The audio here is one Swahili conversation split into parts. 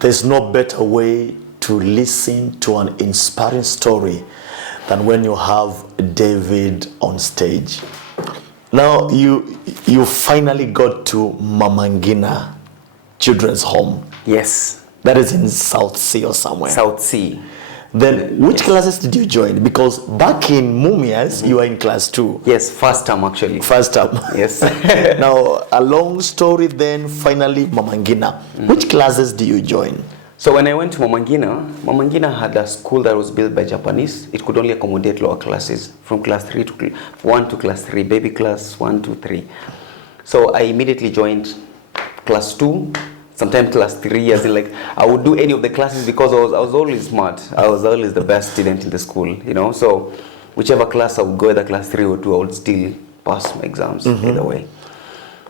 There's no better way to listen to an inspiring story than when you have David on stage. Now, you finally got to Mama Ngina Children's Home. Yes. That is in South Sea or somewhere. South Sea. Then, which classes did you join? Because back in Mumias, you were in class 2. Yes, first term actually. First term. Yes. Now, a long story then, finally, Mama Ngina. Which classes do you join? So when I went to Mama Ngina had a school that was built by Japanese. It could only accommodate lower classes from class 3 to 1 to class 3, baby class 1, 2, 3. So I immediately joined class 2, sometimes class 3, as in like I would do any of the classes because I was always smart. I was always the best student in the school, you know. So whichever class I would go, whether class 3 or 2, I would still pass my exams either way.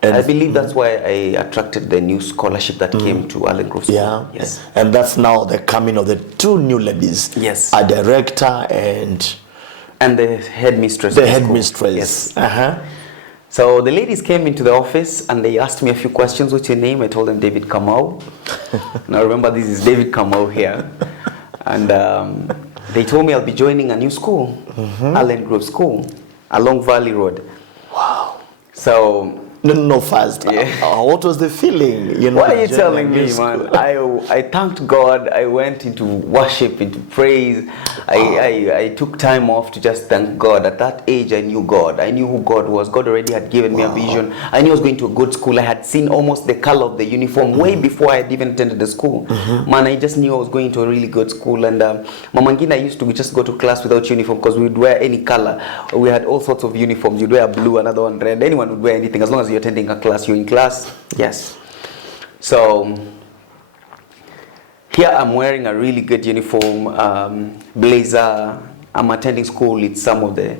And I believe that's why I attracted the new scholarship that came to Allen Grove School. Yeah. Yes. And that's now the coming of the 2 new ladies. Yes. A director and the headmistress. the headmistress. Yes. Uh-huh. So the ladies came into the office and they asked me a few questions. What's your name? I told them David Kamau. Now remember, this is David Kamau here. And they told me I'll be joining a new school, Allen Grove School, along Valley Road. Wow. So No, first. Yeah. What was the feeling? You know, what are you joining telling a new me, school? man? I thanked God. I went into worship, into praise. I took time off to just thank God. At that age, I knew God. I knew who God was. God already had given me a vision. I knew I was going to a good school. I had seen almost the color of the uniform way before I had even attended the school. Man, I just knew I was going to a really good school. And Mama Ngina used to just go to class without uniform because we would wear any color. We had all sorts of uniforms. You'd wear blue, another one red. Anyone would wear anything as long as you're attending a class. You're in class. Yes. So here I'm wearing a really good uniform, blazer. I'm attending school with some of the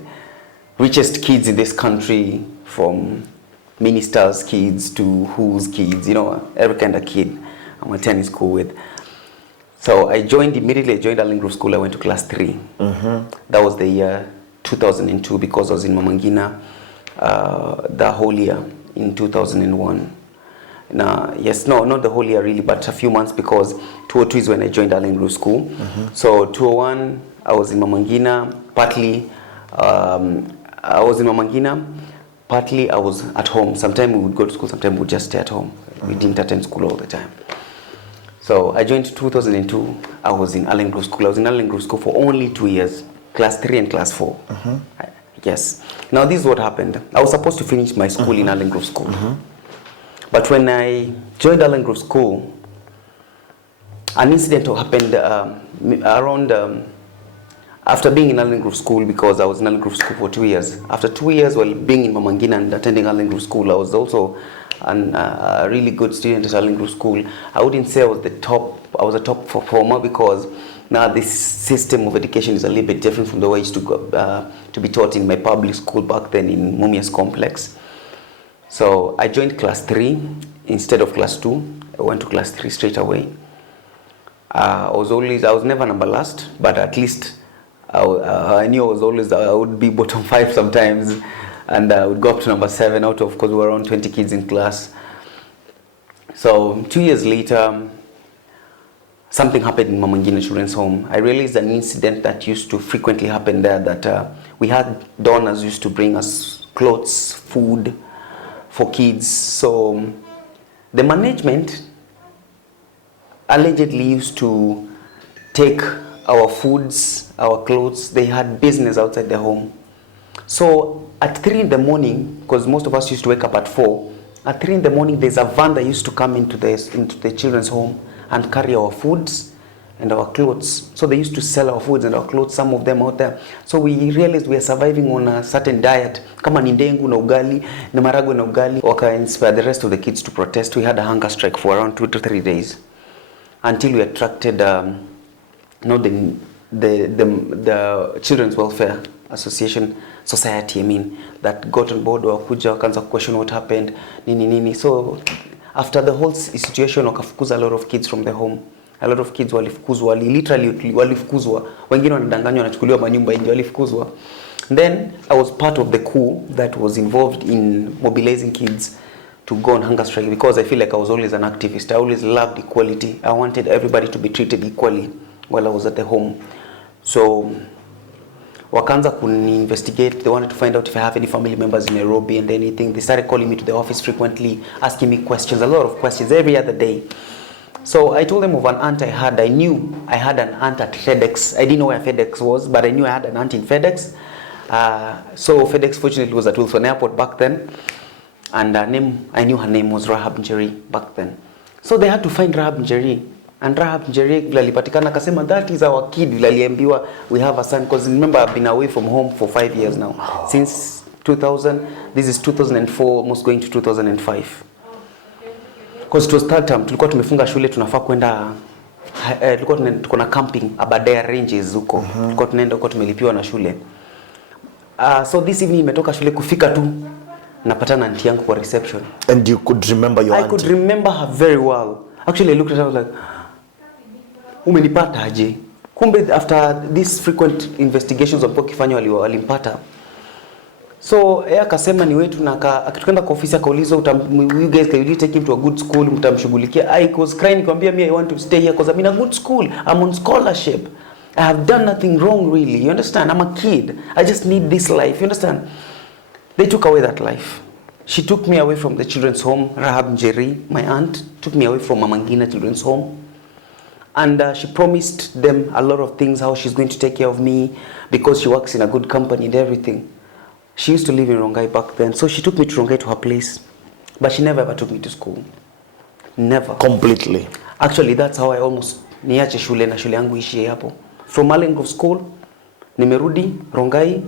richest kids in this country, from ministers' kids to who's kids, you know, every kind of kid I'm attending school with. So I joined Allen Grove School. I went to class 3. That was the year 2002 because I was in Mama Ngina the whole year in 2001. Now, yes, no, not the whole year really, but a few months, because 2002 is when I joined Allen Grove School. So 2001, I was in Mama Ngina. Partly, I was in Mama Ngina. Partly, I was at home. Sometimes we would go to school, sometimes we would just stay at home. We didn't attend school all the time. So I joined 2002. I was in Allen Grove School. I was in Allen Grove School for only 2 years, class 3 and class 4. Yes. Now this is what happened. I was supposed to finish my school in Allen Grove School. But when I joined Allen Grove School, an incident happened around after being in Allen Grove School, because I was in Allen Grove School for 2 years. After 2 years while being in Mama Ngina and attending Allen Grove School, I was also a really good student at Allen Grove School. I wouldn't say I was a top performer, because now this system of education is a little bit different from the way I used to go, to be taught in my public school back then in Mumias complex. So I joined class 3 instead of class 2. I went to class 3 straight away. I was never number last, but at least I knew I would be bottom 5 sometimes, and I would go up to number 7 out of, because we were around 20 kids in class. So 2 years later, something happened in Mama Ngina Children's Home. I realized an incident that used to frequently happen there, that we had donors used to bring us clothes, food for kids. So the management allegedly used to take our foods, our clothes. They had business outside the home. So at 3 in the morning, because most of us used to wake up at 4, at 3 in the morning, there's a van that used to come into the children's home and carry our foods and our clothes. So they used to sell our foods and our clothes, some of them out there. So we realized we are surviving on a certain diet. Kama ni ndengu na ugali, na maragwe na ugali. Waka inspire the rest of the kids to protest. We had a hunger strike for around 2 to 3 days, until we attracted the Children's Welfare Association Society, that got on board, wakuja wakaanza question what happened, nini. So after the whole situation, wakafukuza a lot of kids from the home. A lot of kids walifukuzwa, literally walifukuzwa. Wengine wanadanganywa, wanachukuliwa manyumba nje, walifukuzwa. Then I was part of the coup that was involved in mobilizing kids to go on hunger strike because I feel like I was always an activist. I always loved equality. I wanted everybody to be treated equally while I was at the home. So wakaanza kuni-investigate. They wanted to find out if I have any family members in Nairobi and anything. They started calling me to the office frequently, asking me questions, a lot of questions every other day. So I told them of an aunt I had. I knew I had an aunt at FedEx. I didn't know where FedEx was, but I knew I had an aunt in FedEx. So FedEx fortunately was at Wilson Airport back then. And I knew her name was Rahab Njeri back then. So they had to find Rahab Njeri. And Rahab Njeri vile alipatikana akasema that is our kid. Vile aliambiwa we have a son. Because remember I've been away from home for 5 years now. Since 2000, this is 2004, almost going to 2005. Because it was third term, tulikuwa tumefunga shule, tunafaa kwenda tulikuwa tuko na camping Aberdare Ranges huko. Tulikuwa tunaenda huko, tumelipiwa na shule. So this evening nimetoka shule, kufika tu napatana na auntie yangu kwa reception. And you could remember your auntie? I could remember her very well. Actually I looked at her, I was like, umenipata aje? Kumbe after these frequent investigations of kifanywa walimpata. So akasema ni wetu, na akitukwenda kwa ofisi akaulizwa, you guys can you take him to a good school, mtamshughulikia. I was crying nikamwambia me I want to stay here because I'm in a good school. I'm on scholarship. I have done nothing wrong really. You understand? I'm a kid. I just need this life. You understand? They took away that life. She took me away from the children's home. Rahab Njeri, my aunt, took me away from Mama Ngina children's home. And she promised them a lot of things, how she's going to take care of me because she works in a good company and everything. She used to live in Rongai back then. So she took me to Rongai to her place. But she never ever took me to school. Never. Completely. Actually, that's how I almost niache shule na shule yangu ishie hapo. From Allen Grove School, nimerudi Rongai.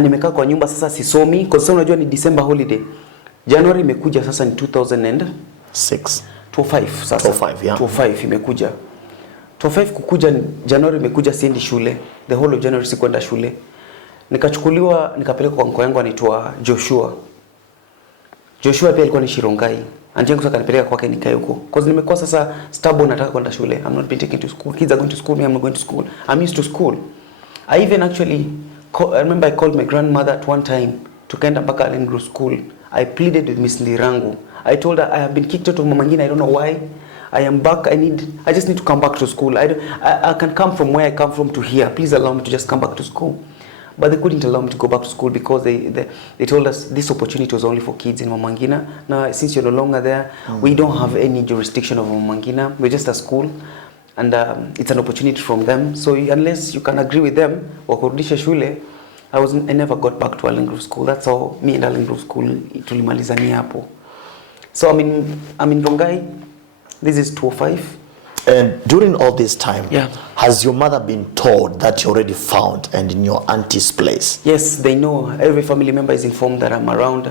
Nimekaa kwa nyumba sasa sisomi. Kwa sababu unajua ni December holiday. January imekuja sasa ni 2006. 2005 sasa. 2005, yeah. 2005 imekuja. 2005 kukuja, January imekuja siendi shule. The whole of January sikwenda shule. Nikachukuliwa nikapelekwa kwa mko yangu anaitwa Joshua. Joshua pia alikuwa ni Shirongai. Auntie yangu sasa kanipeleka kwake nikae huko. Because nimekuwa sasa stable, nataka kwenda shule. I'm not being taken to school. Kids are going to school, me I'm not going to school. I'm used to school. I even actually I remember I called my grandmother at one time to kaenda mpaka Allen Grove School. I pleaded with Miss Ndirangu. I told her I have been kicked out of Mama Ngina. I don't know why. I am back. I just need to come back to school. I can come from where I come from to here. Please allow me to just come back to school. But they couldn't allow me to go back to school because they told us this opportunity was only for kids in Mama Ngina. Now, since you're no longer there, we don't have any jurisdiction of Mama Ngina. We're just a school. And it's an opportunity from them. So unless you can agree with them, wakurudisha shule, I never got back to Allen Grove School. That's how me and Allen Grove School tulimalizania hapo. So I'm in Rongai. This is 2005. And during all this time, yeah, has your mother been told that you're already found and in your auntie's place? Yes, they know. Every family member is informed that I'm around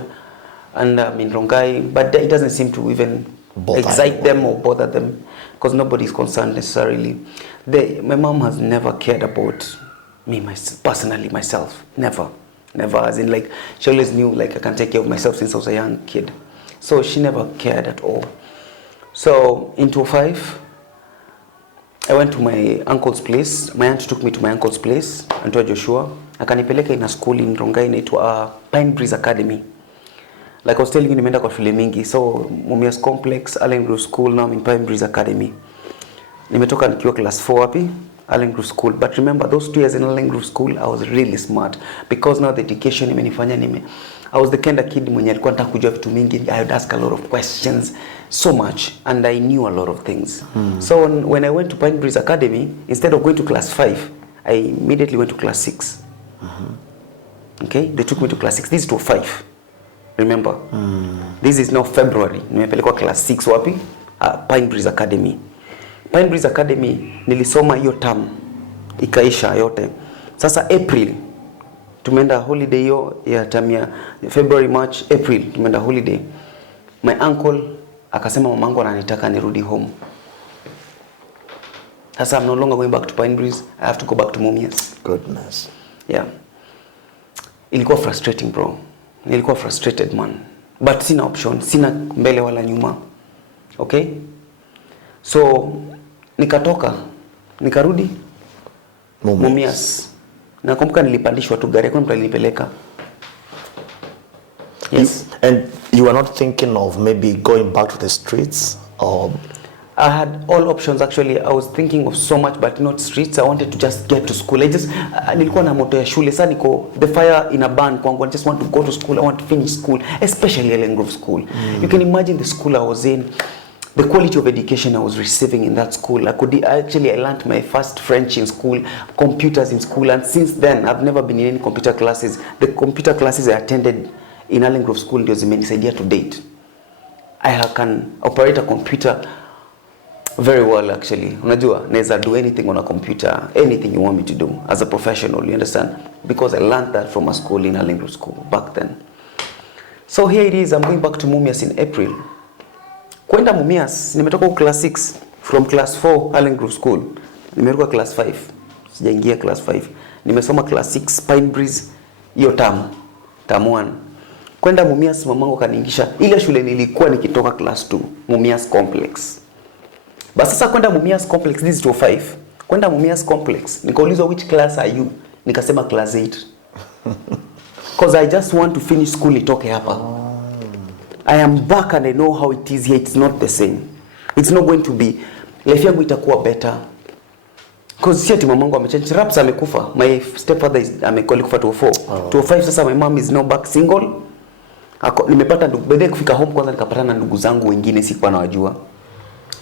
and I'm in Rongai. But it doesn't seem to even excite them or bother them because nobody is concerned necessarily. My mom has never cared about me personally, myself. Never. As in, like, she always knew like I can take care of myself since I was a young kid. So she never cared at all. So in 2005, I went to my uncle's place. My aunt took me to my uncle's place, Antoa Joshua. Akanipeleka in a school in Rongai inaitwa Pine Breeze Academy. Like I was telling you, nimeenda kwa shule mingi. So Mumias Complex, Allen Grove School, now I'm in Pine Breeze Academy. Nimetoka nikiwa class 4 wapi? Allen Grove School. But remember, those 2 years in Allen Grove School, I was really smart. Because now the education imenifanya I was the kind of kid mwenye alikuwa nataka kujua vitu mingi. I would ask a lot of questions, so much, and I knew a lot of things. So when I went to Pine Breeze Academy, instead of going to class 5, I immediately went to class 6. Okay, they took me to class 6. This is to 5. Remember, this is now February. Nimepelekwa class 6 wapi? Pine Breeze Academy. Pine Breeze Academy nilisoma hiyo term ikaisha yote. Sasa April tumeenda holiday hiyo ya term ya February, March, April tumeenda holiday. My uncle akasema mamangu ananitaka nirudi home. Sasa I'm no longer going back to Pine Breeze. I have to go back to Mumias. Goodness. Yeah. Ilikuwa frustrating, bro. Nilikuwa frustrated, man. But sina option, sina mbele wala nyuma. Okay? So nikatoka, nikarudi Mumias. Nakumbuka nilipandishwa tu gari, hakuna mtu alinipeleka. Yes. And you were not thinking of maybe going back to the streets or? I had all options actually. I was thinking of so much, but not streets. I wanted to just get to school. Nilikuwa na moto ya shule. Sasa niko the fire in a burn kwangu. I just want to go to school. I want to finish school, especially Ellen Grove School. You can imagine the school I was in, the quality of education I was receiving in that school. I learned my first French in school, computers in school, and since then I've never been in any computer classes. The computer classes I attended in Ellen Grove School ndio zimenisaidia to date. I can operate a computer very well actually. Unajua, naweza do anything on a computer, anything you want me to do as a professional, you understand? Because I learned that from a school in Ellen Grove School back then. So here it is, I'm going back to Mumias in April. Kwenda Mumias, nimetoka class 6 from class 4 Ellen Grove School. Nimeruka class 5. Sijaingia class 5. Nimesoma class 6 Pine Breeze hiyo term 1. Kwenda Mumias mamangu kaniingisha ile shule nilikuwa nikitoka class 2, Mumias Complex. Basi sasa kwenda Mumias Complex, this is 5. Kwenda Mumias Complex, nikaulizwa which class are you? Nikasema class 8. Because I just want to finish school nitoke hapa. I am back and I know how it is here. It's not the same. It's not going to be. Life yangu itakuwa better. Because si ati mamangu amechange. Raps amekufa. My stepfather amekufa 2004. 2005 sasa my mom is now back single. Nimepata ndugu. Baadaye kufika home kwanza nikapata na ndugu zangu wengine sikuwa nawajua.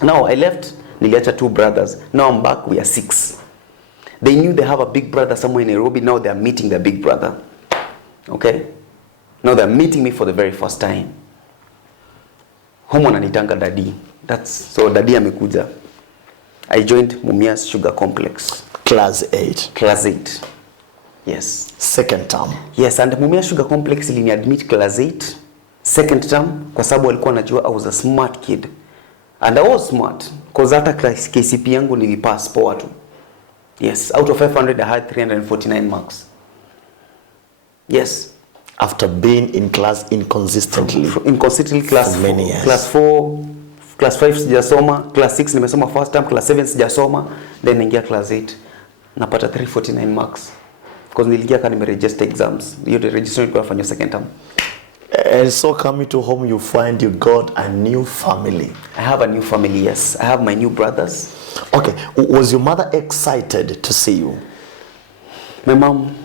Now I left, niliacha 2 brothers. Now I'm back, we are 6. They knew they have a big brother somewhere in Nairobi. Now they are meeting their big brother. Okay? Now they are meeting me for the very first time. Home wananitanga daddy. So daddy amekuja. I joined Mumias Sugar Complex. Class 8. Class 8. Yes. Second term. Yes, and Mumias Sugar Complex ilini admit class 8. Second term, kwa sababu walikuwa wanajua I was a smart kid. And I was smart. Because hata KCP yangu nilipass poa tu. Yes, out of 500 I had 349 marks. Yes. After being in class inconsistently class for many years. Class 4, class 5 sijasoma, class 6 nimesoma first term, class 7 sijasoma, then ningia class 8 napata 349 marks because niliingia kama nimeregister exams. Hiyo registration ilikuwa fanya second term. And so coming to home you find you got a new family. I have a new family, yes. I have my new brothers. Okay, was your mother excited to see you? My mom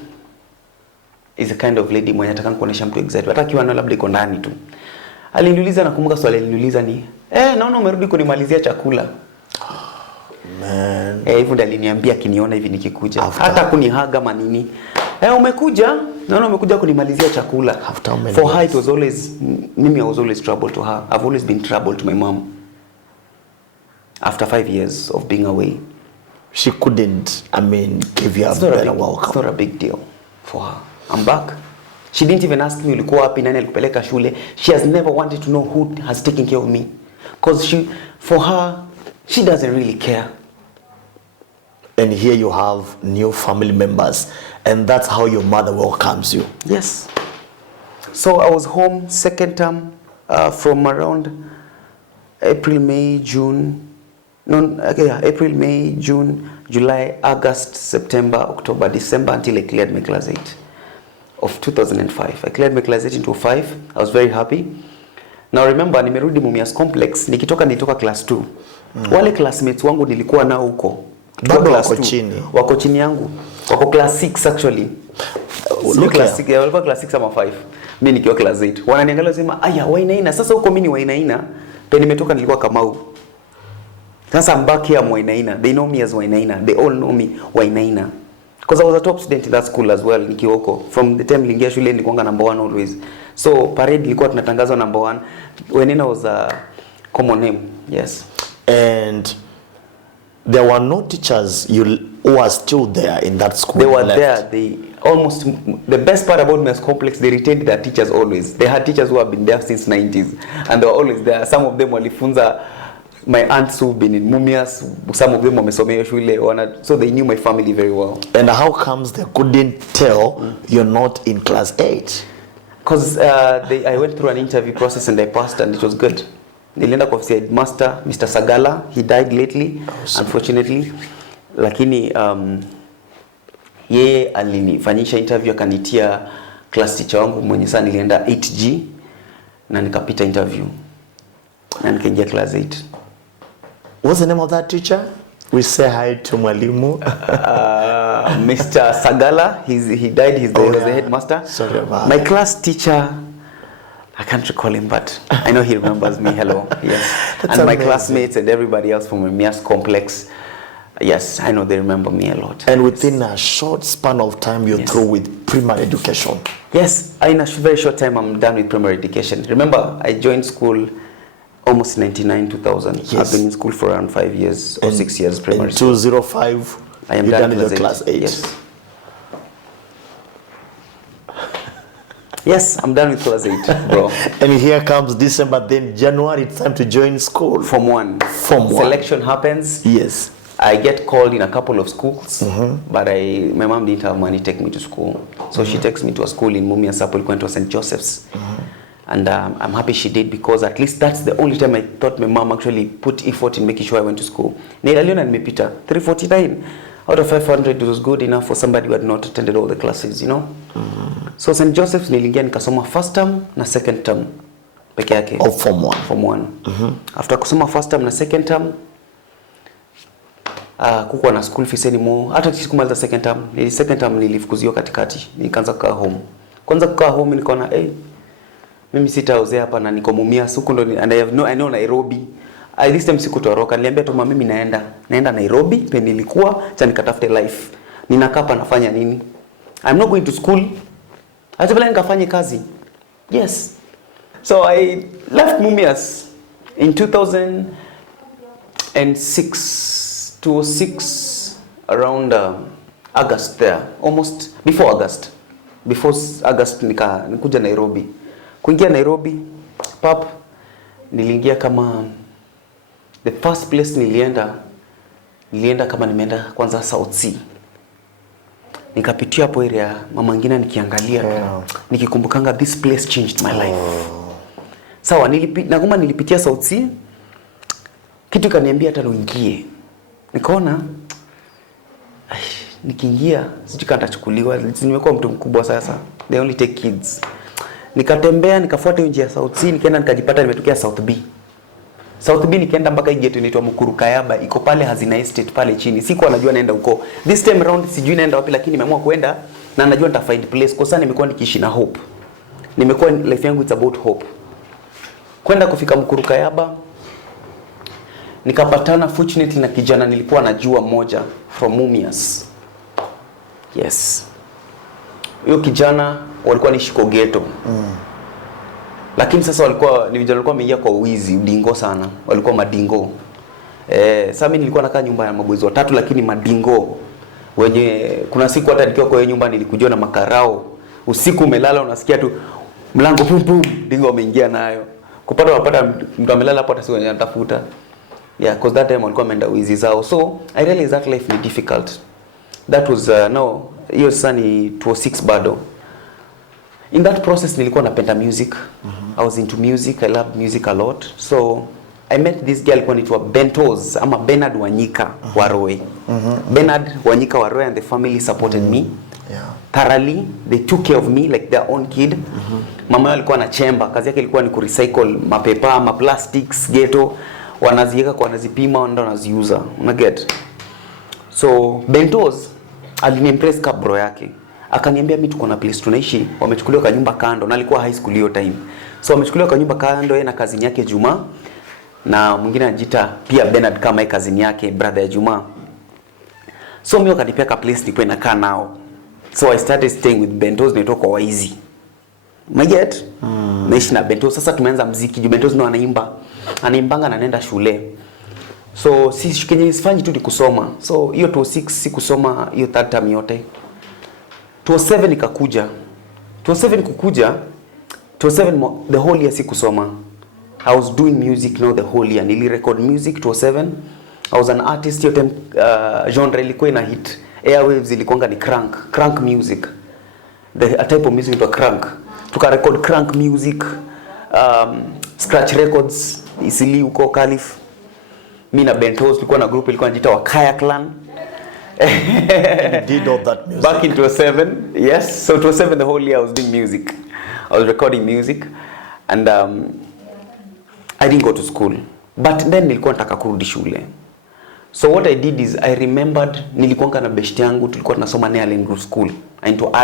is a kind of lady mwenye nataka kuonesha mtu excited. Hata kiwa na labda iko ndani tu. Aliniuliza na kumbuka swali aliniuliza ni, naona umerudi kunimalizia chakula. Man. Hivyo ndo aliniambia kiniona hivi nikikuja. Hata kunihaga manini. Umekuja? Naona umekuja kunimalizia chakula. For her it was always, I was always trouble to her. I've always been trouble to my mom. After 5 years of being away. She couldn't, give you a better welcome. It's not a big deal for her. I'm back. She didn't even ask me ulikuwa wapi, nani alikupeleka shule. She has never wanted to know who has taken care of me. Because for her, she doesn't really care. And here you have new family members. And that's how your mother welcomes you. Yes. So I was home second term from around April, May, June. April, May, June, July, August, September, October, December until I cleared my class 8 of 2005. I cleared my class 8 in 2005. I was very happy. Now remember, nimerudi Mumias Complex. Nilitoka class 2. Wale classmates wangu nilikuwa nao huko. Bado wako chini. Wako chini yangu. Wako class 6 actually. Class 6, walikuwa class 6 ama 5. Mimi nikiwa class 8. Wananiangalia sema, "Aya, Wainaina, sasa huko mimi ni Wainaina." Then nimetoka nilikuwa Kamau. Sasa I'm back here Wainaina. They know me as Wainaina. They all know me Wainaina. Because I was a top student in that school as well nikiwa huko. From the time niliingia shule nilikuwa number 1 always. So parade ilikuwa tunatangazwa number 1. Wainaina was a common name. Yes. And there were no teachers who are still there in that school. They were there. The best part about Mumias Complex, they retained their teachers always. They had teachers who have been there since 90s. And they were always there. Some of them walifunza my aunts who've been in Mumias. Some of them wamesomea shule. So they knew my family very well. And how comes they couldn't tell you're not in class 8? Because I went through an interview process and I passed and it was good. Nilienda kwa headmaster, Mr. Sagala. He died lately, unfortunately. Lakini yeye alinifanyisha interview akanitia class teacher wangu mwenye sana nilienda 8G. na nikapita interview na nikaingia class 8. What's the name of that teacher? We say hi to mwalimu. Mr. Sagala, he died, he was the headmaster. Sorry about My class teacher, I can't recall him, but I know he remembers me. Hello. Yes. That's and amazing. My classmates and everybody else from Mumias complex, yes, I know they remember me a lot. And within a short span of time, you're Yes. through with primary education. Yes, in a very short time, I'm done with primary education. Remember, I joined school almost 99, 2000. Yes. I've been in school for around 5 years or 6 years primary In school. 2005, I am you're done done with your class 8. Yes. Yes, I'm done with class 8, bro. And here comes December, then January, it's time to join school. Form 1. Form 1. Selection happens. Yes. I get called in a couple of schools, but my mom didn't have money to take me to school. So she takes me to a school in Mumias, going to St. Joseph's. And I'm happy she did, because at least that's the only time I thought my mom actually put effort in making sure I went to school. Nilaliona nimepita 349 out of 500. It was good enough for somebody who had not attended all the classes, you know. So St. Joseph's niliingia nikasoma first term na second term peke yake. Of Form 1. Form 1. After kusoma first term na second term, kukuwa na school fees anymore. Hata sikumaliza second term nilifukuziwa katikati. Nikaanza kukaa home. Kwanza kukaa home nikaona mimi sitaozea hapa na niko Mumias huko ndo, and I know Nairobi. This time sikutoroka. Niliambia tu mama, mimi naenda Nairobi penye nilikuwa, cha nikatafute life. Ninakaa hapa nafanya nini? I'm not going to school. Hata bila nikafanye kazi. Yes. So I left Mumias in 2006 around August there, almost before August. Before August nikuja Nairobi. Kuingia Nairobi, niliingia kama the first place nilienda kama nimeenda kwanza South Sea. Nikapitia hapo area mama ngina nikiangalia, nikikumbukanga this place changed my life. Sawa, nilipitia South Sea. Kitu kaniambia hata uingie. Nikaona nikiingia sijui kama nitachukuliwa, nimekuwa mtu mkubwa sasa. They only take kids. Nikatembea nikafuata njia ya South Sea, nikaenda nikajipata nimetokea South B. South B nikaenda mpaka gate inaitwa Kayaba, iko pale Hazina Estate pale chini. Sikuwa najua naenda huko. This time around sijui naenda wapi, lakini nimeamua kwenda na najua nita find place. Kwa sababu nimekuwa nikiishi na hope. Nimekuwa life yangu it's about hope. Kwenda kufika Kayaba, nikapatana fortunately na kijana nilikuwa najua mmoja from Mumias. Yes. Huyo kijana walikuwa ni shiko ghetto. Lakini sasa ni vijana walikuwa wameingia kwa wizi, udingo sana. Walikuwa madingo. Sasa mimi nilikuwa nakaa nyumba ya mabwezi watatu, lakini madingo. Wenye kuna siku hata nikiwa kwa hiyo nyumba nilikujua na makarao. Usiku umelala unasikia tu mlango pum pum, dingo wameingia nayo. Kupata mtu amelala hapo hata si wenye anatafuta. Yeah, because that time walikuwa wameenda wizi zao. So I realized that life is difficult. That was hiyo sasa ni 2006 bado. In that process nilikuwa napenda music. I was into music. I loved music a lot. So I met this girl kwa nitwa Bentos ama Bernard Wanyika Waroe. Bernard Wanyika Waroe and the family supported me. Yeah. Thoroughly. They took care of me like their own kid. Mama yao alikuwa na chamber. Kazi yake ilikuwa ni kurecycle mapepa, plastics, ghetto. Wanaziweka kwa wanazipima, ndio wanaziuza. Una get? So Bentos alinimpress ka bro yake. Akaniambia mimi tuko na place tunaishi, wamechukuliwa kwa nyumba kando, na alikuwa high school hiyo time. So wamechukuliwa kwa nyumba kando, yeye na kazini yake Juma, na mwingine anajiita pia Bernard kama kazini yake brother ya Juma. So mimi wakanipea ka place nilikuwa nakaa nao. So I started staying with Bentos nitoka kwa waizi. Maget? Naishi na Bentos. Sasa tumeanza muziki. Bentos ndo anaimbanga na nenda shule. So si Kenya sifanyi tu ni kusoma. So hiyo 2006 si kusoma hiyo third term yote. 2007 nikakuja. 2007 kukuja. 2007 the whole year si kusoma. I was doing music now the whole year. Nili record music 2007. I was an artist hiyo time, genre ilikuwa ina hit. Airwaves ilikuwa ni crank music. A type of music inaitwa crank. Tuka record crank music, scratch records, isili uko Calif. Mimi na Bentos tulikuwa na group ilikuwa inajiita Wakaya Clan. You did all that music Back in 2007, yes. So 2007 the whole year I was doing music. I was recording music. And I didn't go to school. But then nilikuwa nataka kurudi shule. So what I did is I remembered nilikuwa na best yangu tulikuwa tunasoma Nearland Group School. Anaitwa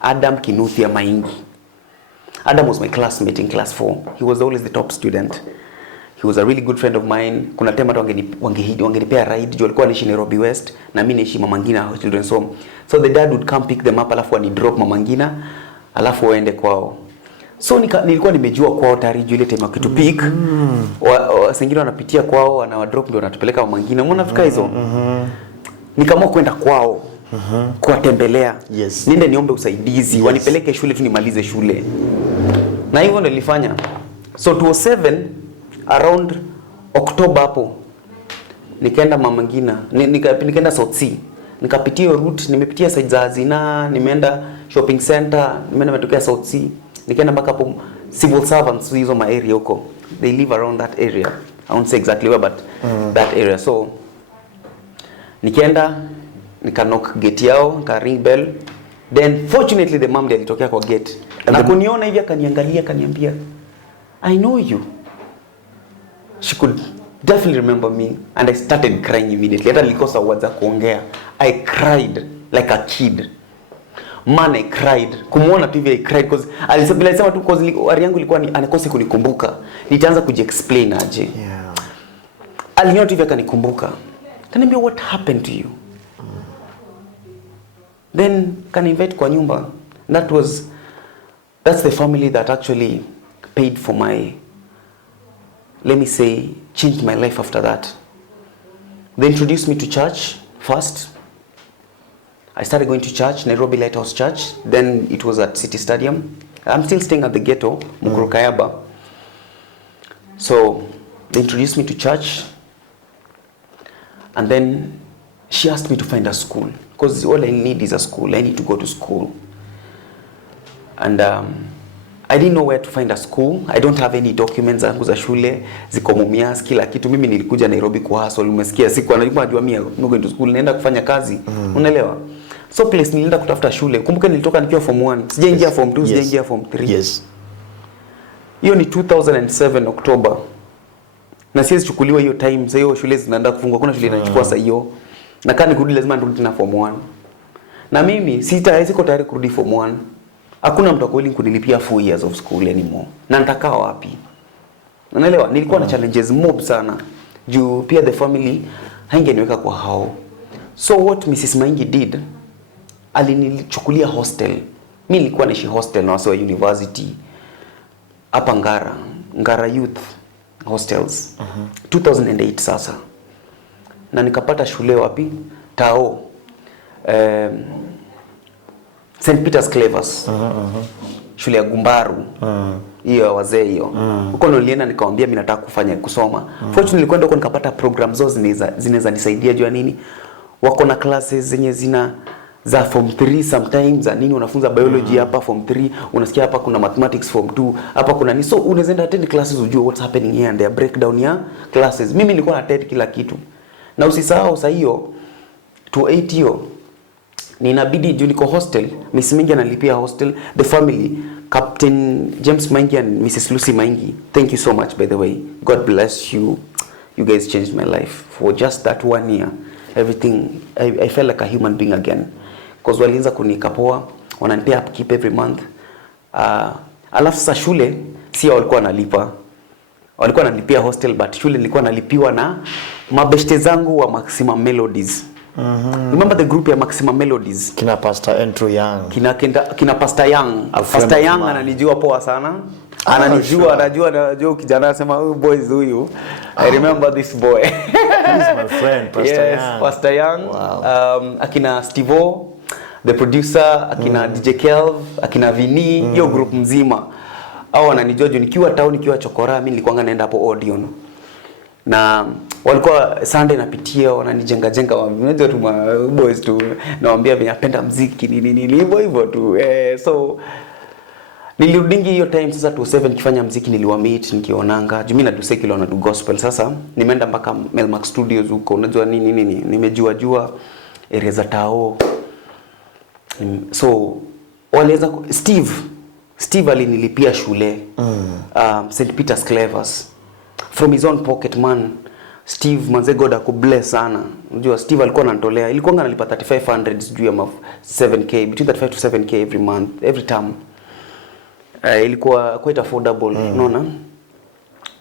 Adam Kinuthia Maingi. Adam was my classmate in class 4. He was always the top student. He was a really good friend of mine. Kuna tema wangenipea ride. Juu alikuwa anaishi Nairobi West na mimi naishi Mama Ngina Children's Home. So the dad would come pick them up alafu ani drop Mama Ngina alafu waende kwao. So nilikuwa nimejua kwao tayari juu ile time kitu pick. Sengine wanapitia kwao wana drop ndio wanatupeleka Mama Ngina. Umeona fika hizo? Nikaamua kwenda kwao. Kuwatembelea. Yes. Ninde niombe usaidizi. Wanipeleke shule tu nimalize shule. Na hivyo ndio nilifanya. So 2007 around October hapo nikaenda Mama Ngina, nikaenda South Sea. Nikapitia hiyo route, nimepitia side za Hazina, nimeenda shopping center, nimeenda metokea South Sea. Nikaenda mpaka hapo civil servants hizo ma area huko. They live around that area. I won't say exactly where but that area. So nikaenda knock gate yao, nika ring bell. Then fortunately the mom ndiye alitokea kwa gate. Na kuniona hivi akaniangalia akaniambia, I know you. She could definitely remember me and I started crying immediately. Hata nilikosa words za kuongea. I cried like a kid. Man, I cried. Kumuona tu hivi I cried because alisema tu because ari yangu ilikuwa ni anakosa kunikumbuka. Nitaanza kujiexplain aje. Yeah. Aliniona tu hivi akanikumbuka. Kaniambia what happened to you? Then can invite kwa nyumba. That's the family that actually paid for my, let me say, changed my life after that. They introduced me to church first. I started going to church, Nairobi Lighthouse Church. Then it was at City Stadium. I'm still staying at the ghetto, Mukurukayaba. So they introduced me to church. And then she asked me to find a school. Because all I need is a school. I need to go to school. And I didn't know where to find a school. I don't have any documents zangu za shule. Ziko Mumias kila kitu. Mimi nilikuja Nairobi kwa hustle. Umesikia siku najua mimi I'm going to school. Naenda kufanya kazi. Unaelewa? So place nilienda kutafuta shule. Kumbuka nilitoka nikiwa form 1. Sijaingia form 2, sijaingia form 3. Yes. Hiyo ni 2007 October. Na siwezi chukuliwa hiyo time. Sasa hiyo shule zinaenda kufungwa. Kuna shule inachukua saa hiyo. Na kama nikurudi lazima nirudi tena form 1. Na mimi siko tayari kurudi form 1. Hakuna mtu willing kunilipia 4 years of school anymore. Na nitakaa wapi? Unaelewa? Nilikuwa na challenges mob sana. Juu pia the family haingeniweka kwa hao. So what Mrs. Maingi did, alinichukulia hostel. Mimi nilikuwa naishi hostel na wase wa university. Hapa Ngara Youth Hostels. 2008 sasa. Na nikapata shule wapi? Tao. St. Peter's Clavers. Shule ya Gumbaru. Hiyo ya wazee hiyo. Huko nilienda nikamwambia mimi nataka kusoma. Fortunately nilikwenda huko nikapata programs zote zinaweza nisaidia jua nini. Wako na classes zenye zina za form 3 sometimes za nini unafunza biology hapa form 3, unasikia hapa kuna mathematics form 2, hapa kuna nini. So unaweza attend classes ujue what's happening here and their breakdown ya classes. Mimi nilikuwa na attend kila kitu. Na usisahau sasa hiyo 28 hiyo ninabidi juu niko hostel, Miss Maingi analipia hostel, the family, Captain James Maingi and Mrs. Lucy Maingi. Thank you so much by the way. God bless you. You guys changed my life for just that 1 year. Everything I felt like a human being again. Because walianza kunikapoa, wananipea upkeep every month. Alafu sasa shule si walikuwa wanalipa. Walikuwa wanalipia hostel but shule nilikuwa nalipiwa na mabeshte zangu wa Maximum Melodies. Remember the group ya Maximum Melodies? Kina Pastor Andrew Young. Kina Pastor Young. Pastor Young ananijua poa sana. Ananijua, anajua kijana anasema huyu boys huyu. I remember this boy. He's my friend, Pastor Young. Yes, Pastor Young. Wow. Akina Stevo, the producer, akina DJ Kelv, akina Vini, hiyo group mzima. Hao wananijua nikiwa town, nikiwa Chokora, mimi nilikuwa naenda hapo Odeon. Na walikuwa Sunday napitia wananijenga unajua tu boys tu nawaambia vinapenda muziki nini hivyo tu so nilirudingi hiyo time sasa 27 kifanya muziki niliwameet nikionanga juu mimi na do secular na do gospel. Sasa nimeenda mpaka Melmax Studios huko unajua nini nimejua area za Tao. So walianza Steve alinilipia shule St. Peter's Clavers from his own pocket. Man, Steve manze, God akubless sana. Unajua Steve alikuwa ananitolea, ilikuwa analipa 3500 juu ya 7k, between 35 to 7k every month, every term. Ilikuwa quite affordable, unaona.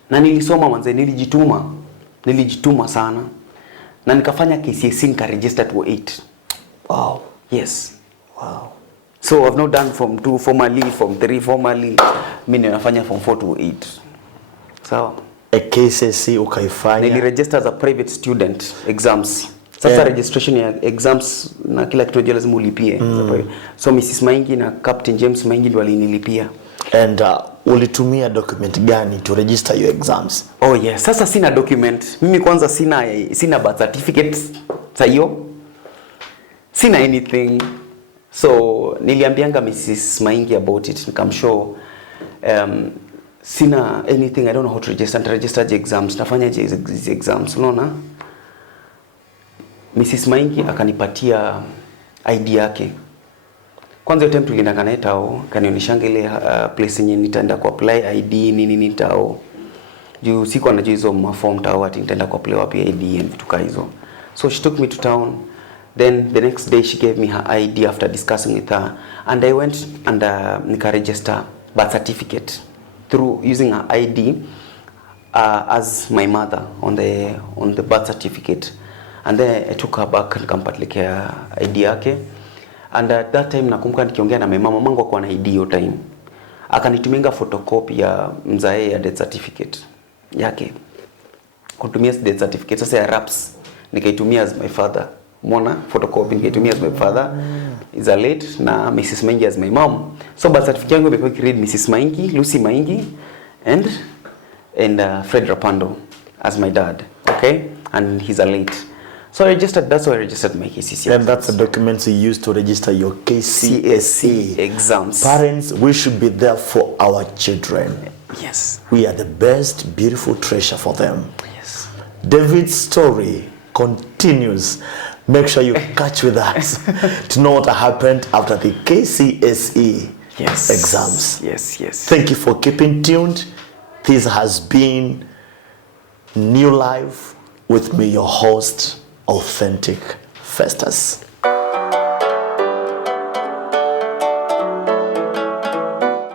Na nilisoma manze, nilijituma sana. Na nikafanya KCSE, nika register to 8. Wow. Yes. Wow. So I've not done from 2 formally, from 3 formally. Mimi ninafanya from 4 to 8. Sawa. A KCSE ukaifanya. Niliregister as a private student exams. Sasa registration ya exams na kila kitu lazima ulipie. So Mrs. Maingi na Captain James Maingi ndio walinilipia. And ulitumia document gani to register your exams? Oh yes, sasa sina document. Mimi kwanza sina birth certificate sayo. Sina anything. So niliambianga Mrs. Maingi about it, nikamshow sina anything, I don't know how to register the exams. Nafanya the exams, unaona? Mrs. Maingi akanipatia ID yake. Kwanza hiyo time tulienda Netao, kanionyesha ile place yenye nitaenda ku apply ID nini nitao. Juu siko anajua hizo form tao ati nitaenda ku apply wapi ID and vitu kama hizo. So she took me to town. Then the next day she gave me her ID after discussing with her, and I went and nika register birth certificate through using her ID as my mother on the birth certificate. And then I took her back and nikampatilia ID yake. And at that time nakumbuka nikiongea na mama mangu kwa na ID hiyo time. Akanituminga photocopy ya mzae ya death certificate yake. Kutumia death certificate sasa ya RAPS nikaitumia as my father. Mona photocopy nikaitumia as my father is a late na Mrs. Maingi as my mom. So birth certificate yangu imekuwa read Mrs. Maingi, Lucy Maingi and Fred Rapando as my dad. Okay? And he's a late. So that's why I registered my KCSE. And that's the documents you use to register your KCSE exams. Parents, we should be there for our children. Yes. We are the best, beautiful treasure for them. Yes. David's story continues. Make sure you catch with us to know what happened after the KCSE exams. Yes. Thank you for keeping tuned. This has been New Life with me, your host, Authentic Festus.